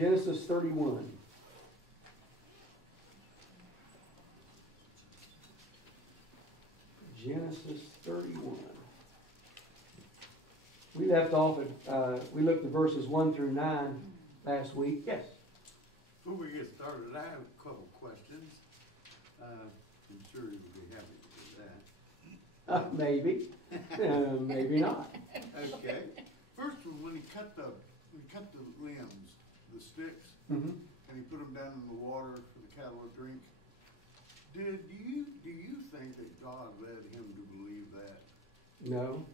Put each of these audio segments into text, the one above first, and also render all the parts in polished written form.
Genesis 31. Genesis 31. We left off at, we looked at verses 1 through 9 last week. Yes? Before we get started, I have a couple questions. I'm sure you'll be happy with that. Maybe. Maybe not. Okay. First one, when he cut the limbs, the sticks, Mm-hmm. and he put them down in the water for the cattle to drink, do you think that God led him to believe that? No.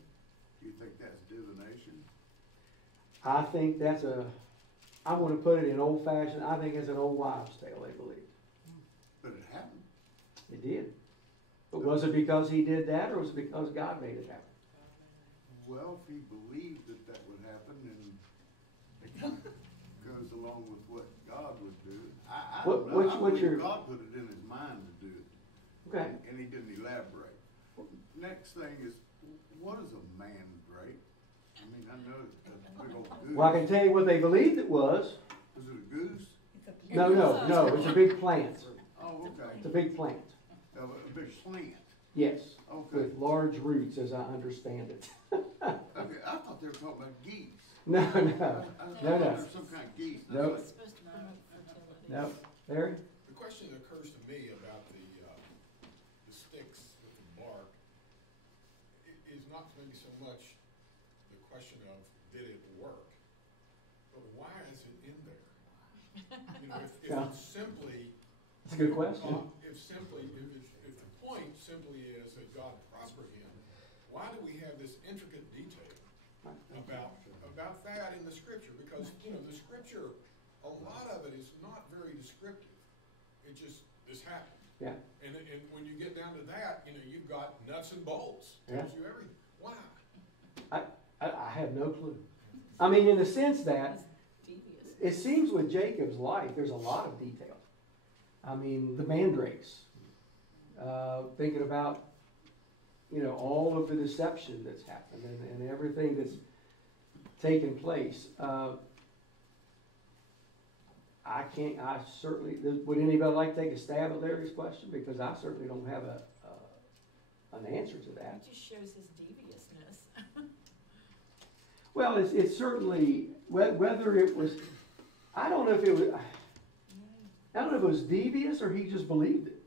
Do you think that's divination? I think that's I'm going to put it in old fashioned, I think it's an old wives' tale, they believe. But it happened. It did. But was it because he did that, or was it because God made it happen? Well, if he believed that that would happen, and it kind of goes along with what God would do. I don't know. I believe God put it in his mind to do it. Okay. And he didn't elaborate. Next thing is, what is a mandrake? I mean, I know it's a big old goose. Well, I can tell you what they believed it was. Was it a goose? No, it's a big plant. Oh, okay. It's a big plant. A big plant. Yes. Okay. With large roots, as I understand it. Okay, I thought they were talking about geese. No. I thought there was some kind of geese. Nope. No. Larry? The question that occurs to me about the sticks with the bark is not maybe so much the question of did it work, but why is it in there? You know, if it's simply, That's a good question. if the point simply is that God prospered him, why do we have this intricate detail about that in the scripture? Because the scripture, a lot of it is not very descriptive. It just, this happened. Yeah. And when you get down to that, you've got nuts and bolts. Tells you everything. Why? I have no clue. I mean, in the sense that it seems with Jacob's life, there's a lot of detail. I mean, the mandrakes, thinking about, all of the deception that's happened and everything that's taken place. I certainly, would anybody like to take a stab at Larry's question? Because I certainly don't have an answer to that. It just shows his deviousness. Well, it's certainly, whether it was, I don't know if it was devious or he just believed it.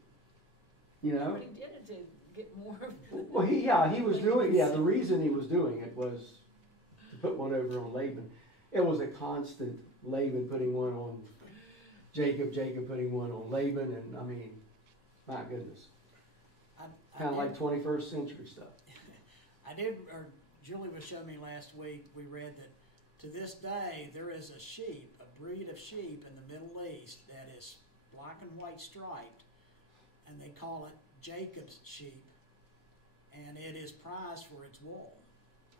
But he did it to get more of the... Well, he was doing, the reason he was doing it was to put one over on Laban. It was a constant Laban putting one on Jacob, Jacob putting one on Laban, and I mean, my goodness. Kind of like 21st century stuff. Julie was showing me last week, we read that to this day there is a sheep, a breed of sheep in the Middle East that is black and white striped, and they call it Jacob's sheep, and it is prized for its wool.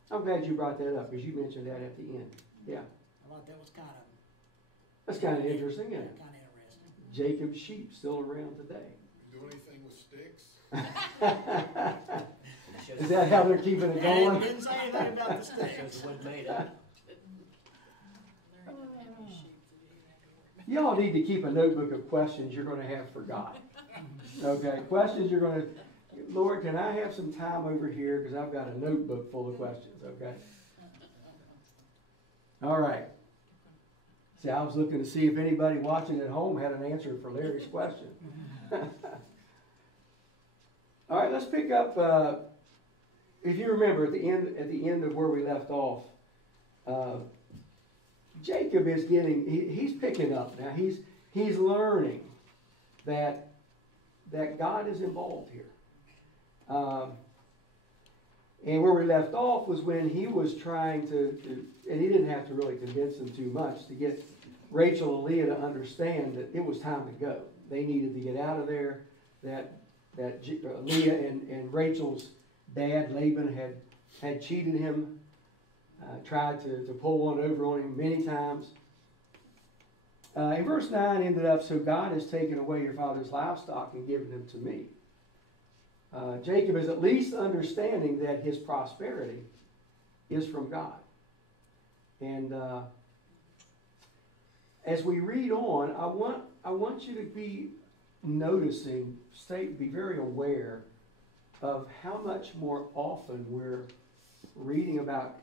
I'm glad you brought that up because you mentioned that at the end. Yeah. I thought that was That's kind of interesting, isn't it? Kind of interesting. Jacob's sheep still around today. Do anything with sticks? Is that how they're keeping it going? And didn't say anything about the sticks. Y'all need to keep a notebook of questions you're going to have for God. Okay, questions you're going to, Lord, can I have some time over here because I've got a notebook full of questions, okay? All right. See, I was looking to see if anybody watching at home had an answer for Larry's question. All right, let's pick up, if you remember at the end of where we left off, Jacob is he's picking up now. He's learning that God is involved here. And where we left off was when he was trying to, and he didn't have to really convince them too much to get Rachel and Leah to understand that it was time to go. They needed to get out of there. That Leah and Rachel's dad, Laban, had cheated him, tried to pull one over on him many times. In verse 9 ended up, so God has taken away your father's livestock and given them to me. Jacob is at least understanding that his prosperity is from God. And as we read on, I want you to be noticing, be very aware of how much more often we're reading about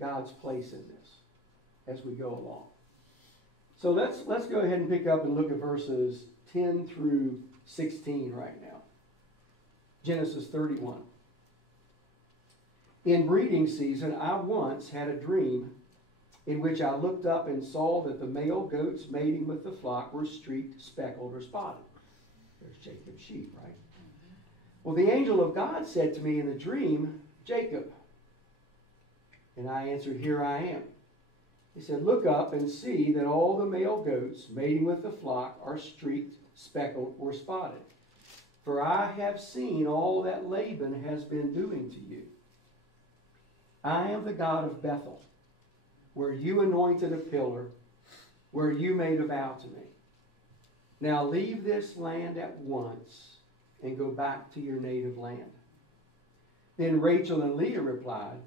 God's place in this as we go along. So let's go ahead and pick up and look at verses 10 through 16 right now. Genesis 31. In breeding season, I once had a dream in which I looked up and saw that the male goats mating with the flock were streaked, speckled, or spotted. There's Jacob's sheep, right? Well, the angel of God said to me in the dream, Jacob. And I answered, here I am. He said, look up and see that all the male goats mating with the flock are streaked, speckled, or spotted. For I have seen all that Laban has been doing to you. I am the God of Bethel, where you anointed a pillar, where you made a vow to me. Now leave this land at once and go back to your native land. Then Rachel and Leah replied,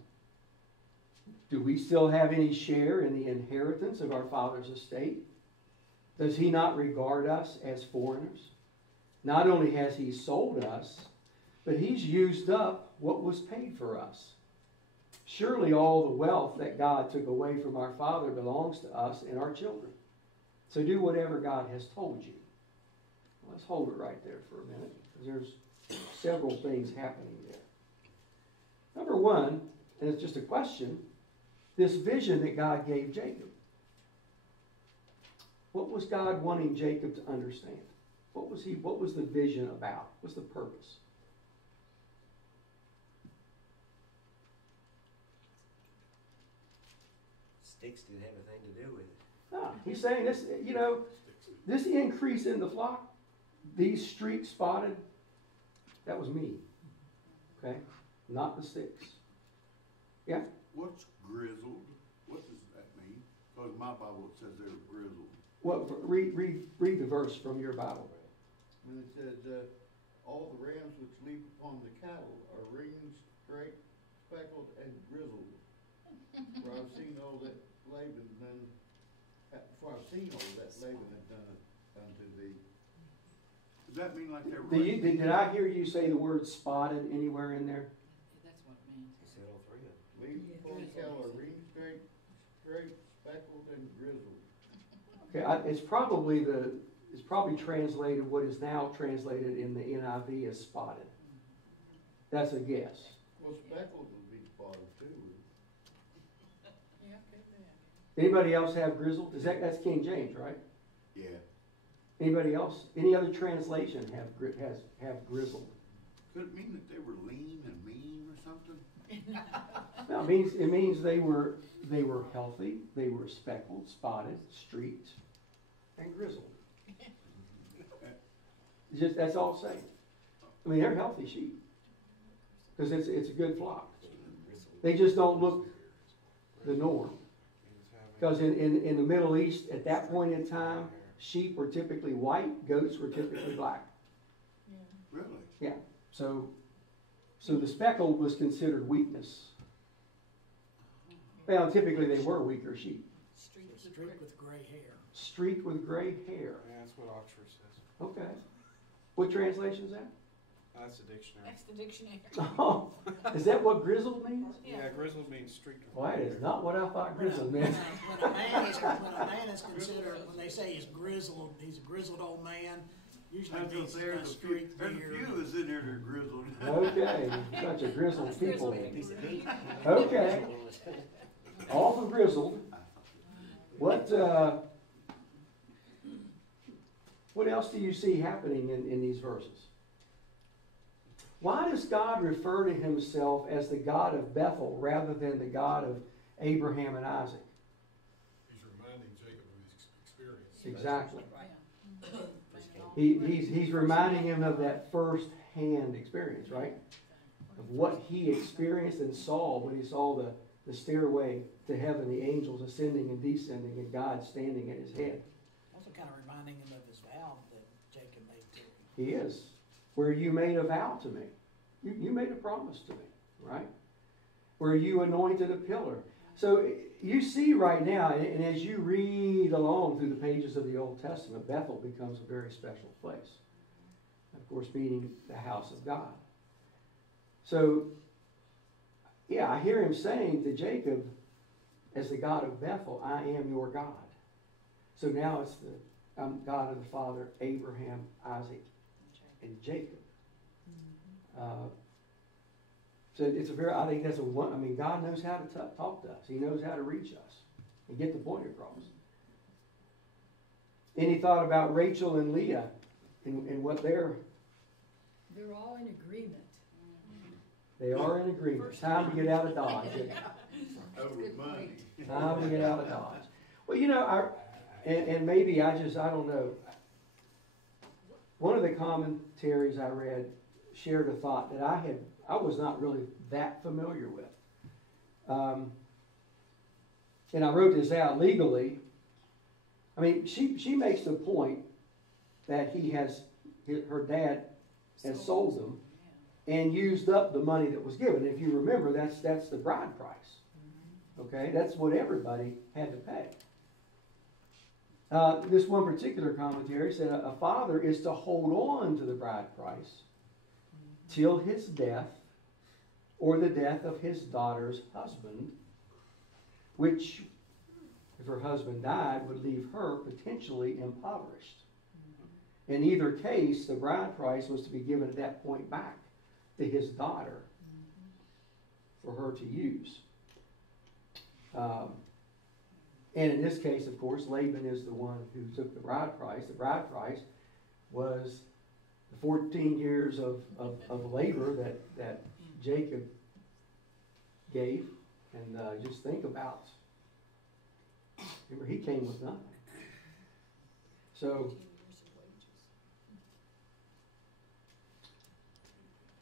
do we still have any share in the inheritance of our father's estate? Does he not regard us as foreigners? Not only has he sold us, but he's used up what was paid for us. Surely all the wealth that God took away from our father belongs to us and our children. So do whatever God has told you. Let's hold it right there for a minute, because there's several things happening there. Number one, and it's just a question, this vision that God gave Jacob. What was God wanting Jacob to understand? What was the vision about? What's the purpose? Sticks didn't have anything to do with it. No, he's saying this, this increase in the flock, these streaks spotted, that was me. Okay? Not the sticks. Yeah? What's grizzled? What does that mean? Because my Bible says they were grizzled. What? Read the verse from your Bible. And it says, all the rams which leap upon the cattle are ringed, straight, speckled, and grizzled. For I've seen all that Laban done. For I've seen all that Laban had done unto thee. Does that mean like they're Did I hear you say the word spotted anywhere in there? That's what it means. He said all three of them. Leap upon the cattle are ringed, straight, speckled, and grizzled. Okay, it's probably translated what is now translated in the NIV as spotted. That's a guess. Well, speckled would be spotted too. Yeah, could be. Anybody else have grizzled? That's King James, right? Yeah. Anybody else? Any other translation have grizzled? Could it mean that they were lean and mean or something? No, it means they were healthy, they were speckled, spotted, streaked, and grizzled. That's all it's saying. I mean, they're healthy sheep because it's a good flock. They just don't look the norm. Because in the Middle East, at that point in time, sheep were typically white, goats were typically black. Really? Yeah. So the speckled was considered weakness. Well, typically they were weaker sheep. Streaked with gray hair. Streaked with gray hair. Yeah, that's what Oxford says. Okay. What translation is that? That's the dictionary. That's the dictionary. Oh, is that what grizzled means? Yeah, grizzled means streaked with Well, that gray is hair. not what I thought grizzled meant. When a man is considered, when they say he's grizzled, he's a grizzled old man, usually means he's got a streaked There's a beard. few is in there that are grizzled. Okay, bunch of grizzled people. Piece of meat. Okay, all for grizzled. What else do you see happening in these verses? Why does God refer to himself as the God of Bethel rather than the God of Abraham and Isaac? He's reminding Jacob of his experience. Exactly. Right. He's reminding him of that first-hand experience, right? Of what he experienced and saw when he saw the stairway to heaven, the angels ascending and descending, and God standing at his head. Also kind of reminding him of his vow that Jacob made to him. He is. Where you made a vow to me. You made a promise to me, right? Where you anointed a pillar. So you see right now, and as you read along through the pages of the Old Testament, Bethel becomes a very special place. Of course, meaning the house of God. So, yeah, I hear him saying to Jacob, as the God of Bethel, I am your God. So now it's the God of the father, Abraham, Isaac, and Jacob. So it's a very, I think that's God knows how to talk to us. He knows how to reach us and get the point across. Any thought about Rachel and Leah and what they're all in agreement. They are in agreement. Time to get out of Dodge. Over money. Time to get out of Dodge. Well, and maybe I don't know. One of the commentaries I read shared a thought that I was not really that familiar with. And I wrote this out legally. I mean, she makes the point that her dad has sold them and used up the money that was given. If you remember, that's the bride price. Okay, that's what everybody had to pay. This one particular commentary said a father is to hold on to the bride price till his death or the death of his daughter's husband, which, if her husband died, would leave her potentially impoverished. In either case, the bride price was to be given at that point back to his daughter for her to use. And in this case, of course, Laban is the one who took the bride price. The bride price was the 14 years of labor that Jacob gave. And just think about, remember, he came with nothing. So,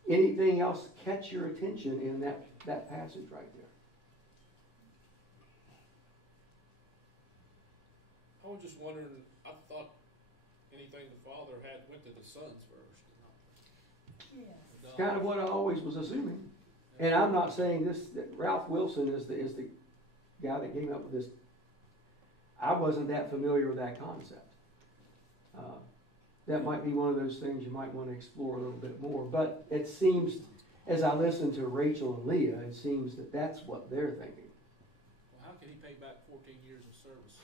anything else catch your attention in that passage right there? I was just wondering, I thought anything the father had went to the sons first. Yeah. It's kind of what I always was assuming. And I'm not saying this, that Ralph Wilson is the guy that came up with this. I wasn't that familiar with that concept. That might be one of those things you might want to explore a little bit more. But it seems, as I listen to Rachel and Leah, it seems that that's what they're thinking. Well, how can he pay back 14 years of service?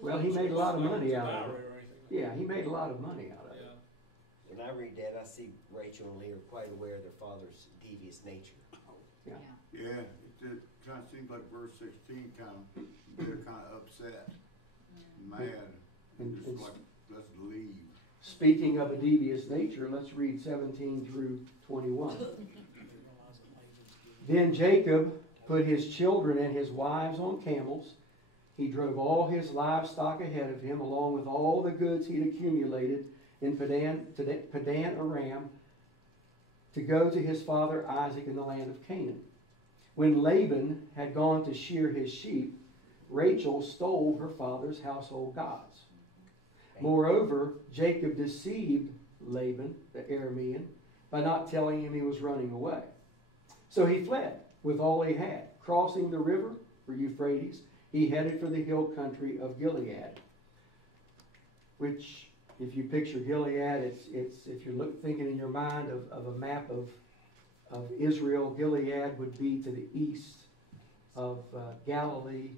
Well, he made a lot of money out of Salary it. or anything like Yeah, he made a lot of money out of it. Yeah. When I read that, I see Rachel and Leah are quite aware of their father's devious nature. Yeah. Yeah, it kind of seems like verse 16 they're kind of upset, mad, and just like, let's leave. Speaking of a devious nature, let's read 17 through 21. Then Jacob put his children and his wives on camels. He drove all his livestock ahead of him, along with all the goods he'd accumulated in Padan Aram, to go to his father Isaac in the land of Canaan. When Laban had gone to shear his sheep, Rachel stole her father's household gods. Moreover, Jacob deceived Laban, the Aramean, by not telling him he was running away. So he fled with all he had. Crossing the river, for Euphrates, he headed for the hill country of Gilead, which, if you picture Gilead, it's if you're thinking in your mind of a map of Israel, Gilead would be to the east of Galilee,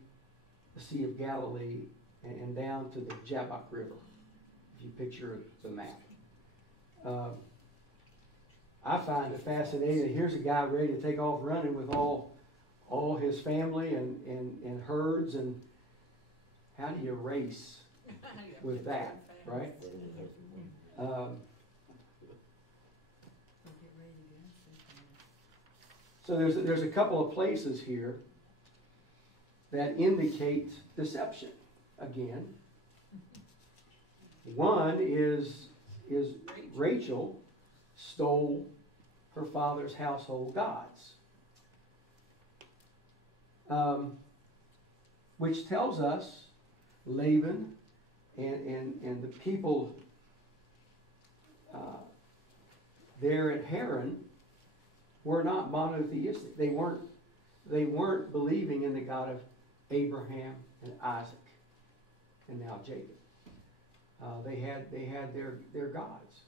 the Sea of Galilee, and down to the Jabbok River, if you picture the map. I find it fascinating. Here's a guy ready to take off running with all his family and herds, and how do you race with that, right? So there's a couple of places here that indicate deception again. One is Rachel stole her father's household gods, which tells us Laban and the people there at Haran were not monotheistic. They weren't they weren't believing in the God of Abraham and Isaac and now Jacob. They had their gods.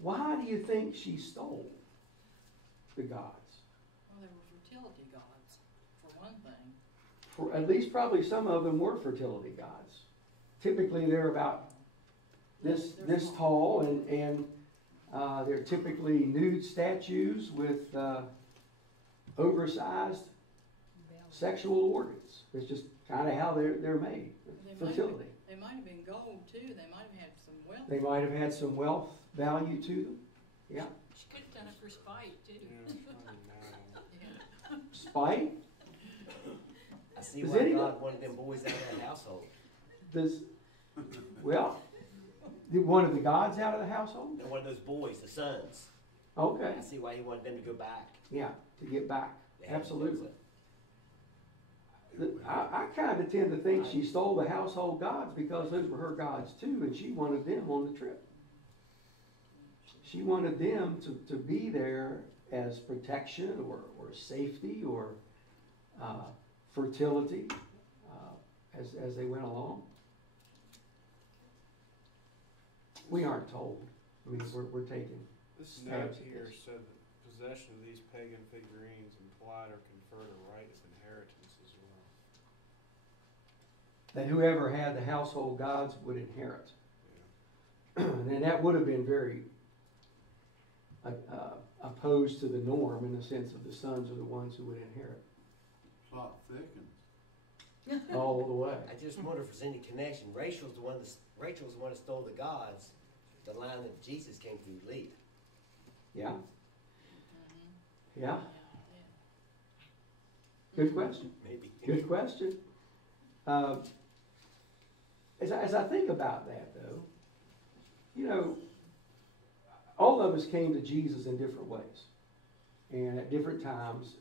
Why do you think she stole the gods? Well, they were fertility gods, for one thing. For at least probably some of them were fertility gods. Typically they're about this tall, and they're typically nude statues with oversized sexual organs. It's just kind of how they're made. Fertility. They might have been gold too. They might have had some wealth. They might have had some wealth value to them. Yeah. She could have done it for spite too. Yeah, Spite? I see Does why anyone- God wanted them boys out of that household. Well, one of the gods out of the household? They're one of those boys, the sons. Okay. I see why he wanted them to go back. Yeah, to get back. They had to Absolutely. fix it. I kind of tend to think she stole the household gods because those were her gods too, and she wanted them on the trip. She wanted them to be there as protection or safety or fertility as they went along. We aren't told. I mean, we're taking. This note stabs at here this. said that possession of these pagan figurines implied or conferred a right of inheritance as well. That whoever had the household gods would inherit. Yeah. And that would have been very opposed to the norm in the sense of the sons are the ones who would inherit Plot thickens. all the way. I just wonder if there's any connection. Rachel's the one that stole the gods. The line that Jesus came through Leah. Yeah, Mm-hmm. yeah. Good question. Maybe. Good question. As I think about that, though, you know, all of us came to Jesus in different ways, and at different times,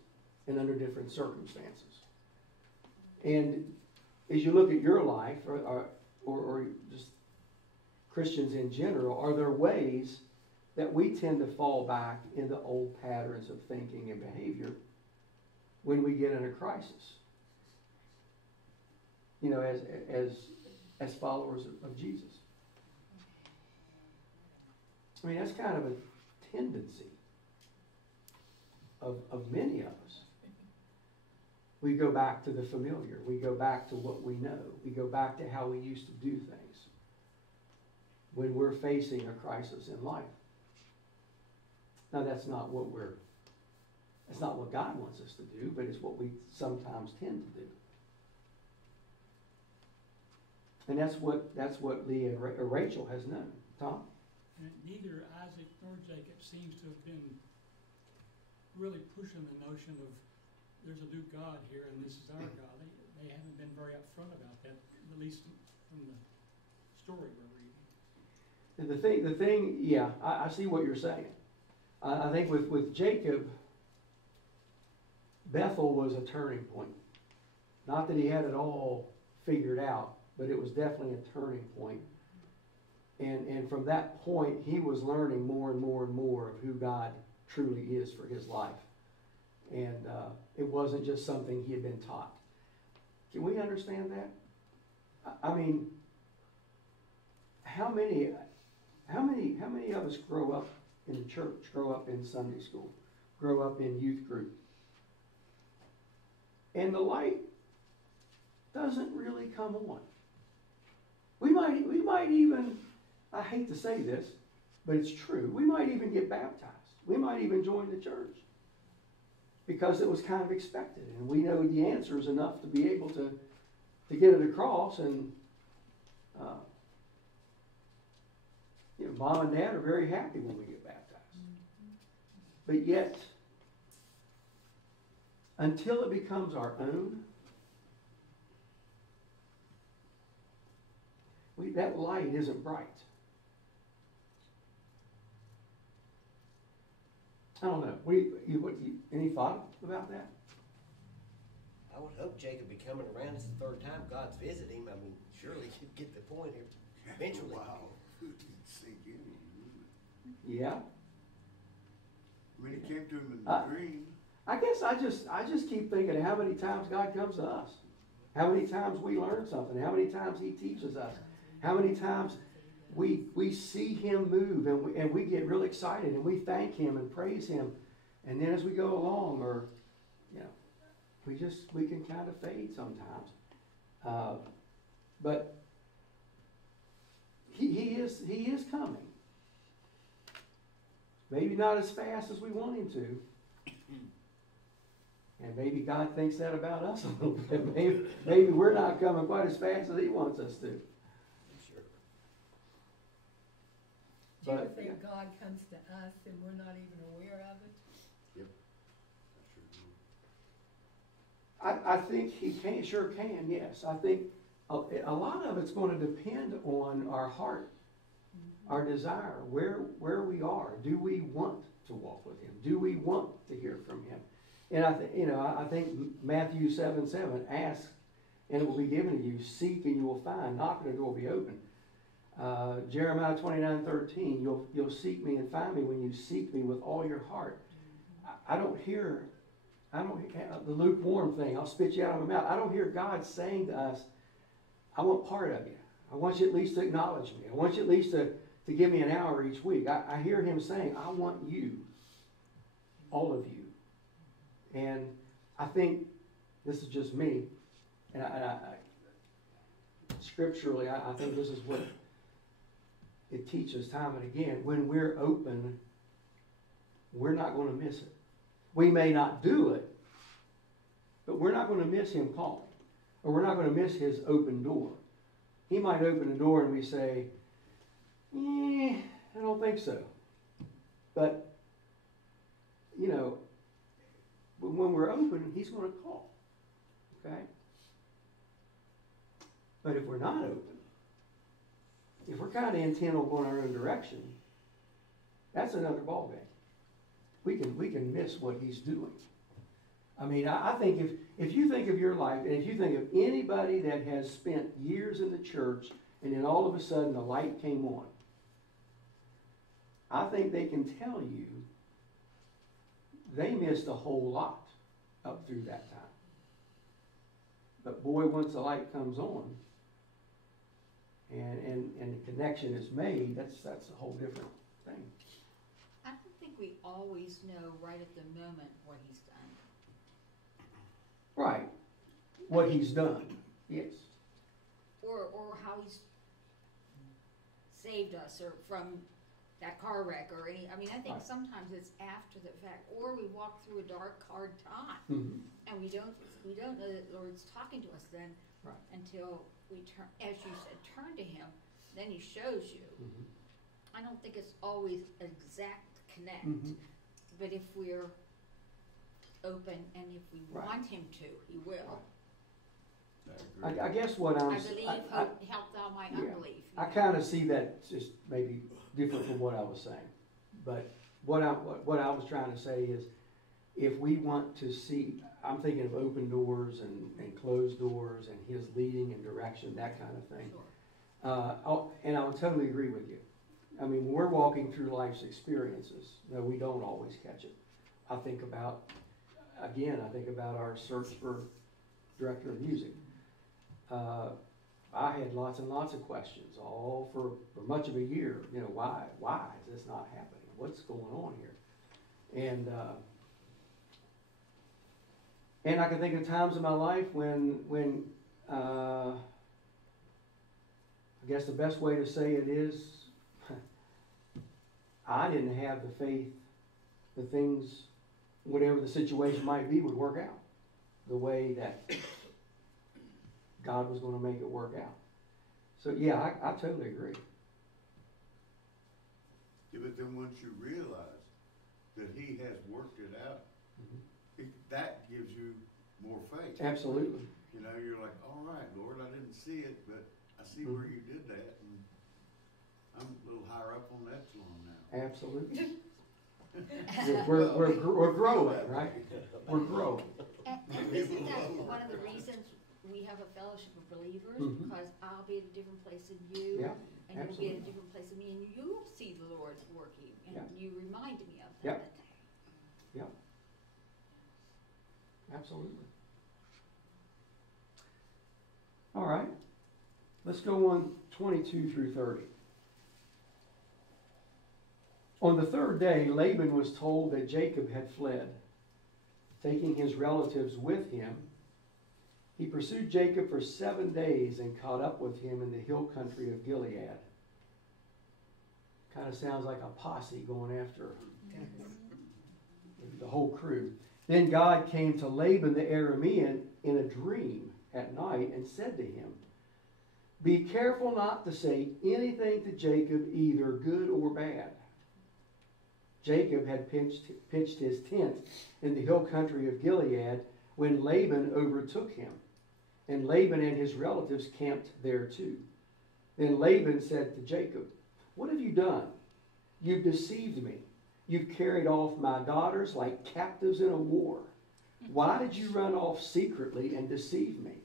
and under different circumstances. And as you look at your life, or just Christians in general, are there ways that we tend to fall back into old patterns of thinking and behavior when we get in a crisis? You know, as followers of Jesus. I mean, that's kind of a tendency of many of us. We go back to the familiar. We go back to what we know. We go back to how we used to do things when we're facing a crisis in life. Now, that's not what God wants us to do, but it's what we sometimes tend to do. And that's what Leah and Rachel has known. Tom? And neither Isaac nor Jacob seems to have been really pushing the notion of there's a new God here and this is our God. They haven't been very upfront about that, at least from the story we're reading. And the thing, yeah, I see what you're saying. I think with Jacob, Bethel was a turning point. Not that he had it all figured out, but it was definitely a turning point. And from that point, he was learning more and more and more of who God truly is for his life. And it wasn't just something he had been taught. Can we understand that? I mean, how many of us grow up in the church, grow up in Sunday school, grow up in youth group, and the light doesn't really come on? We might even, I hate to say this, but it's true, we might even get baptized. We might even join the church because it was kind of expected, and we know the answers enough to be able to get it across. And you know, mom and dad are very happy when we get baptized. But yet, until it becomes our own, that light isn't bright. I don't know. Any thought about that? I would hope Jacob be coming around. It's the third time God's visiting him. I mean, surely you'd get the point here eventually. Wow. Sink in, wouldn't it? Yeah. When he came to him in the dream. I guess I just keep thinking how many times God comes to us. How many times we learn something. How many times He teaches us. How many times we see Him move and we get real excited and we thank Him and praise Him. And then as we go along, or, you know, we can kind of fade sometimes. But he is coming. Maybe not as fast as we want Him to. And maybe God thinks that about us a little bit. Maybe we're not coming quite as fast as He wants us to. Sure. Do you ever But, think God comes to us and we're not even aware of it? Yep. I sure do. I think He sure can, yes. I think a lot of it's going to depend on our heart, our desire, where we are. Do we want to walk with Him? Do we want to hear from Him? And I think Matthew 7:7, ask and it will be given to you. Seek and you will find. Knock and the door will be open. Jeremiah 29:13, you'll seek me and find me when you seek me with all your heart. I don't hear the lukewarm thing. I'll spit you out of my mouth. I don't hear God saying to us, I want part of you. I want you at least to acknowledge me. I want you at least to give me an hour each week. I hear Him saying, I want you. All of you. And I think, this is just me, and scripturally, I think this is what it teaches time and again. When we're open, we're not going to miss it. We may not do it, but we're not going to miss Him calling. Or we're not going to miss His open door. He might open the door and we say, I don't think so. But, you know, when we're open, He's going to call. Okay? But if we're not open, if we're kind of intent on going our own direction, that's another ballgame. We can miss what He's doing. I mean, I think if you think of your life, and if you think of anybody that has spent years in the church, and then all of a sudden the light came on, I think they can tell you they missed a whole lot up through that time. But boy, once the light comes on, and the connection is made, that's a whole different thing. I don't think we always know right at the moment what He's done. Right. What He's done, yes. Or how He's saved us, or from that car wreck, or any. I mean, I think Right. sometimes it's after the fact, or we walk through a dark, hard time, Mm-hmm. and we don't know that the Lord's talking to us then, Right. until we turn, as you said, turn to Him. Then He shows you. Mm-hmm. I don't think it's always an exact connect, Mm-hmm. but if we're open and if we Right. want Him to, He will. I agree. I guess what I believe, help thou my yeah. unbelief. you I know. kind of see that just maybe different from what I was saying. But what I was trying to say is, if we want to see, I'm thinking of open doors and closed doors and His leading and direction, that kind of thing. Sure. And I would totally agree with you. I mean, when we're walking through life's experiences, no, we don't always catch it. I think about our search for director of music. I had lots and lots of questions, all for much of a year. You know, why is this not happening? What's going on here? And I can think of times in my life when I guess the best way to say it is, I didn't have the faith that things, whatever the situation might be, would work out the way that God was going to make it work out. So yeah, I totally agree. Yeah, but then once you realize that He has worked it out, that gives you more faith. Absolutely. You know, you're like, all right, Lord, I didn't see it, but I see where You did that, and I'm a little higher up on that echelon now. Absolutely. we're growing, right? We're growing. And isn't that one of the reasons we have a fellowship of believers? Mhm. Because I'll be at a different place than you, Yeah, and you'll be absolutely. at a different place than me, and you'll see the Lord working, and Yeah. you remind me of Yeah. that. Yeah. Absolutely. All right. Let's go on 22 through 30. On the third day, Laban was told that Jacob had fled. Taking his relatives with him, he pursued Jacob for 7 days and caught up with him in the hill country of Gilead. Kind of sounds like a posse going after the whole crew. Then God came to Laban the Aramean in a dream at night and said to him, "Be careful not to say anything to Jacob, either good or bad." Jacob had pitched his tent in the hill country of Gilead when Laban overtook him. And Laban and his relatives camped there too. Then Laban said to Jacob, "What have you done? You've deceived me. You've carried off my daughters like captives in a war. Why did you run off secretly and deceive me?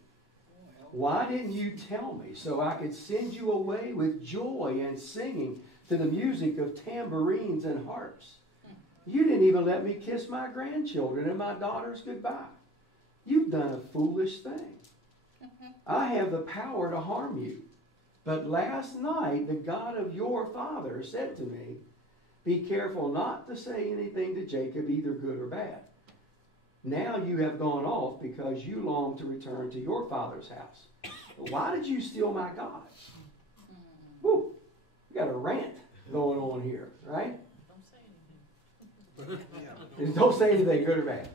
Why didn't you tell me so I could send you away with joy and singing to the music of tambourines and harps? You didn't even let me kiss my grandchildren and my daughters goodbye. You've done a foolish thing. I have the power to harm you. But last night the God of your father said to me, 'Be careful not to say anything to Jacob, either good or bad.' Now you have gone off because you long to return to your father's house. Why did you steal my gods?" Woo! We got a rant going on here, right? Don't say anything. Don't say anything, good or bad.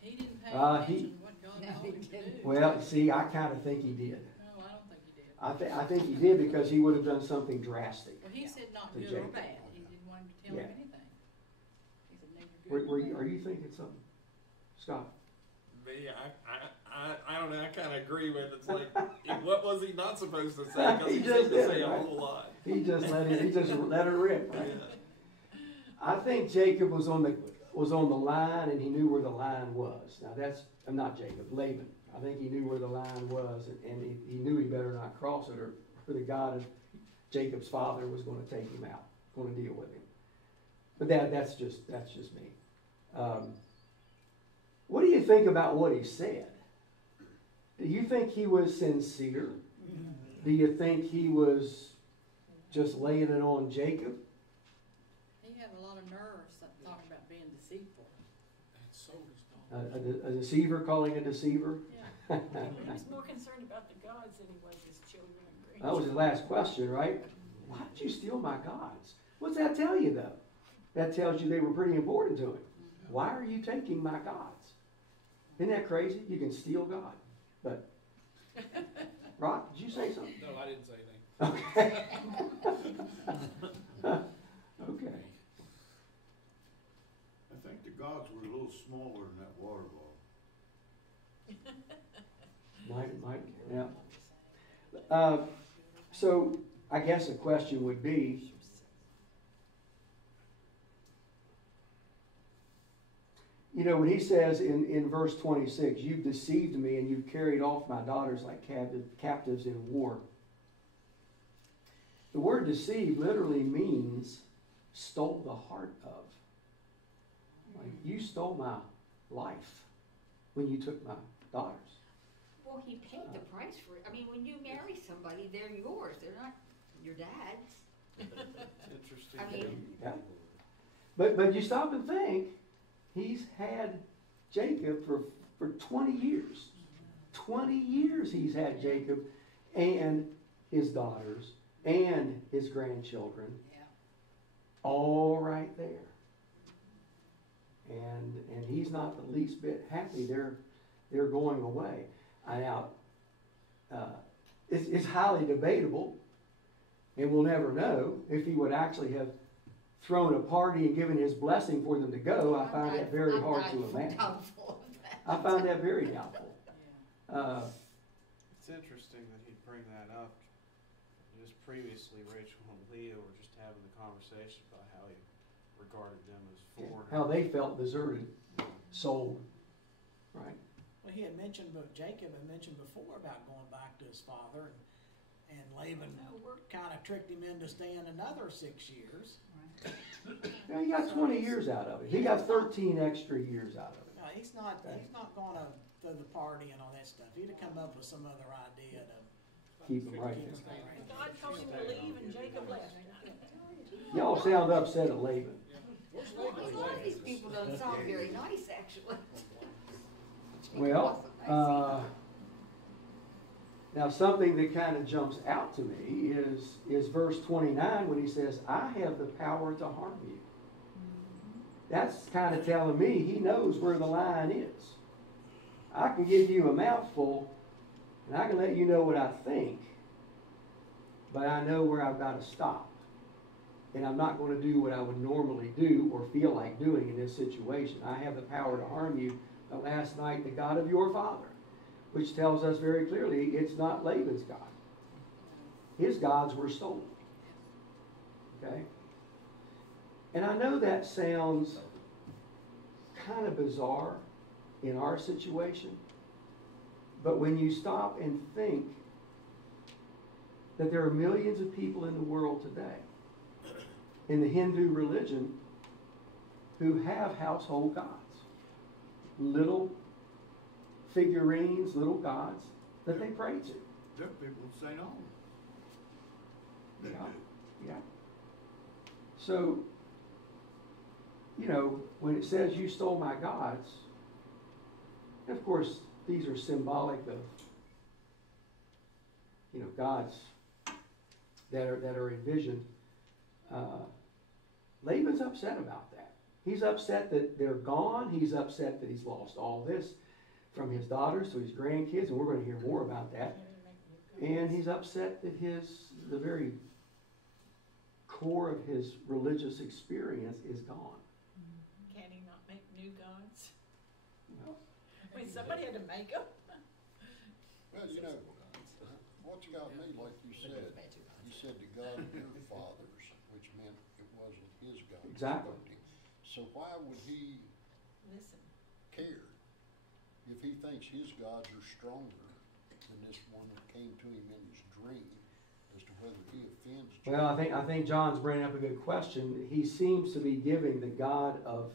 He didn't pay attention to what God told him to do. Well, see, I kind of think he did. No, I don't think he did. I think he did because he would have done something drastic. Well, he said not To good or Jacob. bad. He didn't want him to tell him Yeah. anything. He said neither good nor Are bad. you thinking something, Scott? Me, I don't know, I kind of agree with it. It's like, what was he not supposed to say? Because He he just seemed to did, say a right? whole lot. He just let her rip, right? Yeah. I think Jacob was on the line and he knew where the line was. Now I'm not Jacob, Laban. I think he knew where the line was and he knew he better not cross it or the God of Jacob's father was going to take him out, going to deal with him. But that's just me. What do you think about what he said? Do you think he was sincere? Do you think he was just laying it on Jacob? He had a lot of nerves talking about being deceitful. And sold his daughter. A deceiver calling a deceiver? Yeah. He was more concerned about the gods than he was his children and grandchildren. That was his last question, right? Why did you steal my gods? What's that tell you, though? That tells you they were pretty important to him. Why are you taking my gods? Isn't that crazy? You can steal God. But, Rock, did you say something? No, I didn't say anything. Okay. Okay. I think the gods were a little smaller than that water bottle. Might, yeah. So, I guess the question would be, you know, when he says in verse 26, "You've deceived me and you've carried off my daughters like captives in war." The word deceive literally means stole the heart of. Like, you stole my life when you took my daughters. Well, he paid the price for it. I mean, when you marry somebody, they're yours. They're not your dad's. Interesting. I mean, Yeah. But you stop and think, he's had Jacob for 20 years. 20 years he's had Jacob and his daughters and his grandchildren. Yeah. All right there. And he's not the least bit happy they're going away. Now, it's highly debatable, and we'll never know if he would actually have thrown a party and given his blessing for them to go. I find that very hard to imagine. I find that very doubtful. It's interesting that he'd bring that up. Just previously, Rachel and Leah were just having the conversation about how he regarded them as foreigners. How they felt deserted, sold, right? Well, he had mentioned, Jacob had mentioned before about going back to his father, and Laban kind of tricked him into staying another 6 years. Now, he got 20 years out of it. He got 13 extra years out of it. No, he's not gonna throw the party and all that stuff. He'd have come up with some other idea to Keep him right keep there. us right. God told him to leave and Jacob left. Y'all sound upset at Laban. A lot of these people don't sound very nice, actually. Well, now something that kind of jumps out to me is verse 29 when he says, I have the power to harm you. That's kind of telling me he knows where the line is. I can give you a mouthful and I can let you know what I think, but I know where I've got to stop. And I'm not going to do what I would normally do or feel like doing in this situation. I have the power to harm you. But last night, the God of your father, which tells us very clearly it's not Laban's God. His gods were stolen. Okay? And I know that sounds kind of bizarre in our situation, but when you stop and think that there are millions of people in the world today, in the Hindu religion, who have household gods. Little figurines, little gods that they pray to. There are people who say no. Yeah. So, you know, when it says you stole my gods, of course, these are symbolic of, you know, gods that are envisioned. Laban's upset about that. He's upset that they're gone. He's upset that he's lost all this from his daughters to his grandkids, and we're going to hear more about that. And he's upset that the very core of his religious experience is gone. Can he not make new gods? Well, I mean, somebody had to make them. Well, you know, what you got me, like you said the God of your fathers, which meant it wasn't his God. Exactly. So why would he Listen. care if he thinks his gods are stronger than this one that came to him in his dream as to whether he offends Jacob? Well, I think John's bringing up a good question. He seems to be giving the God of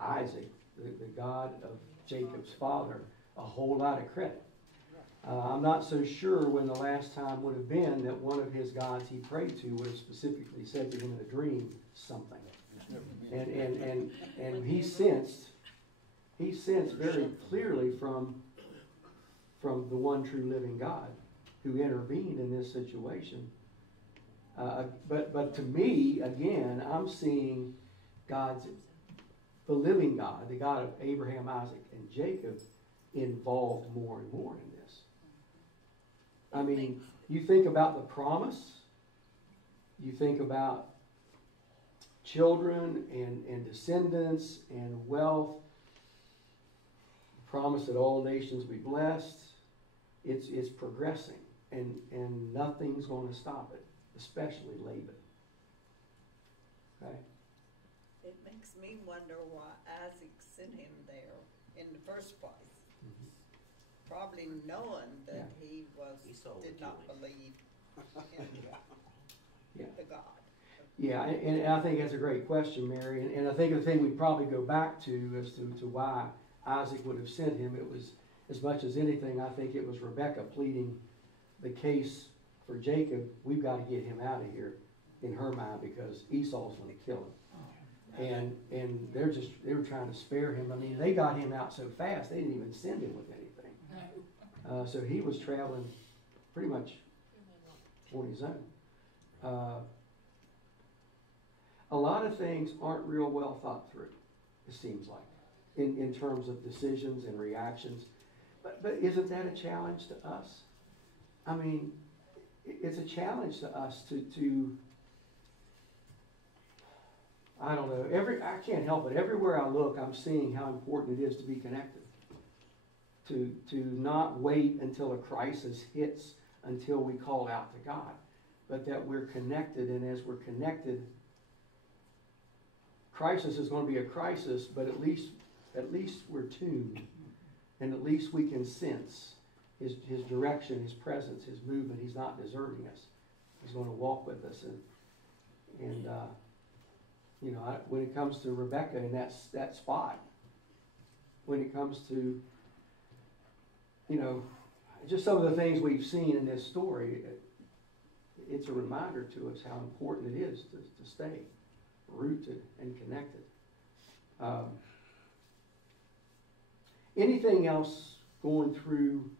Isaac, the God of Jacob's father, a whole lot of credit. I'm not so sure when the last time would have been that one of his gods he prayed to would have specifically said to him in a dream something. And he sensed very clearly from the one true living God who intervened in this situation. But to me, again, I'm seeing the living God, the God of Abraham, Isaac, and Jacob, involved more and more in this. I mean, you think about the promise, you think about children and descendants and wealth, the promise that all nations be blessed. It's progressing, and nothing's going to stop it, especially Laban. Okay? It makes me wonder why Isaac sent him there in the first place. Probably knowing that he did not believe in the God. Yeah, and I think that's a great question, Mary. And I think the thing we'd probably go back to as to why Isaac would have sent him, it was, as much as anything, I think it was Rebekah pleading the case for Jacob. We've got to get him out of here, in her mind, because Esau's going to kill him. And they were trying to spare him. I mean, they got him out so fast, they didn't even send him with anything. So he was traveling pretty much on his own. A lot of things aren't real well thought through, it seems like, in terms of decisions and reactions. But isn't that a challenge to us? I mean, it's a challenge to us to I don't know, I can't help it. Everywhere I look, I'm seeing how important it is to be connected. To not wait until a crisis hits until we call out to God, but that we're connected, and as we're connected, crisis is going to be a crisis, but at least we're tuned, and at least we can sense his direction, his presence, his movement. He's not deserting us. He's going to walk with us, and You know, when it comes to Rebecca and that spot, when it comes to, you know, just some of the things we've seen in this story, it's a reminder to us how important it is to stay rooted and connected. Anything else going through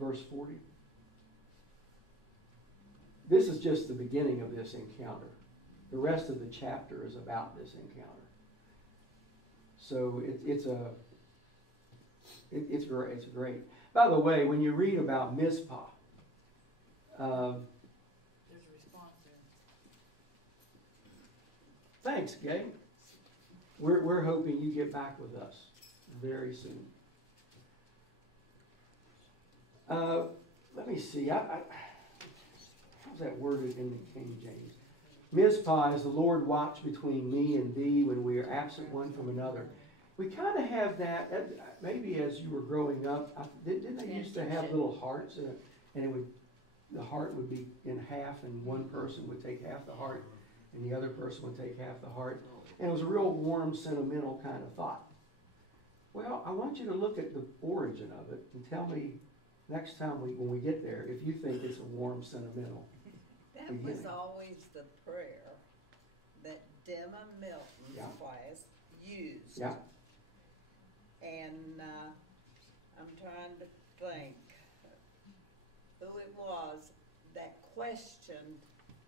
verse 40? This is just the beginning of this encounter. The rest of the chapter is about this encounter. So it's great. It's great. By the way, when you read about Mizpah, There's a response there. thanks, Gabe. We're hoping you get back with us very soon. Let me see. How's that worded in the King James? Mizpah is the Lord watch between me and thee when we are absent one from another. We kind of have that, maybe as you were growing up, didn't they used to have little hearts, and the heart would be in half, and one person would take half the heart, and the other person would take half the heart. And it was a real warm, sentimental kind of thought. Well, I want you to look at the origin of it and tell me next time when we get there if you think it's a warm, sentimental. That was always the prayer that Demma Milton's class used. Yeah. And I'm trying to think who it was that questioned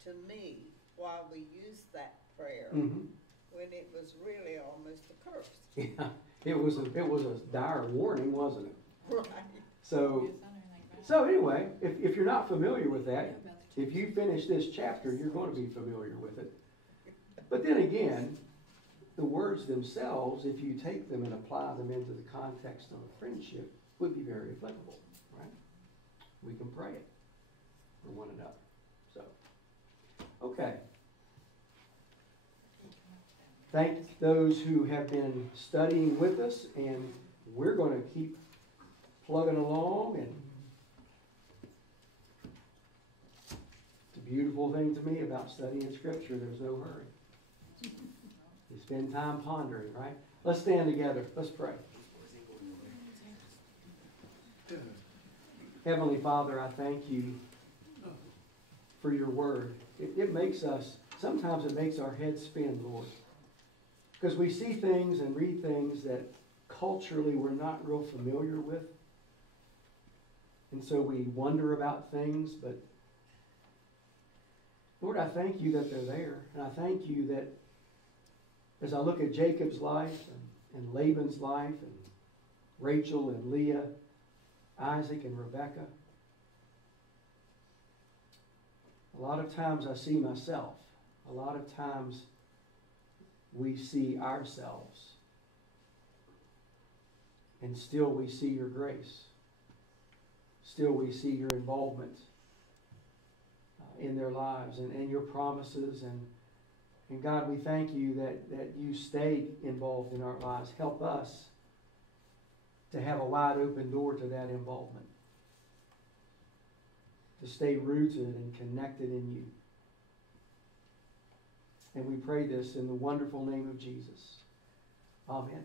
to me why we used that prayer when it was really almost a curse. Yeah, it was a dire warning, wasn't it? Right. So anyway, if you're not familiar with that, if you finish this chapter, you're going to be familiar with it. But then again, the words themselves, if you take them and apply them into the context of a friendship, would be very applicable, right? We can pray it for one another. So, okay. Thank those who have been studying with us, and we're going to keep plugging along. And it's a beautiful thing to me about studying Scripture. There's no hurry. You spend time pondering, right? Let's stand together. Let's pray. Heavenly Father, I thank you for your word. It makes us, sometimes it makes our heads spin, Lord. Because we see things and read things that culturally we're not real familiar with. And so we wonder about things, but Lord, I thank you that they're there. And I thank you that as I look at Jacob's life and Laban's life and Rachel and Leah, Isaac and Rebekah, a lot of times I see myself. A lot of times we see ourselves. And still we see your grace. Still we see your involvement in their lives and your promises. And God, we thank you that you stay involved in our lives. Help us to have a wide open door to that involvement. To stay rooted and connected in you. And we pray this in the wonderful name of Jesus. Amen.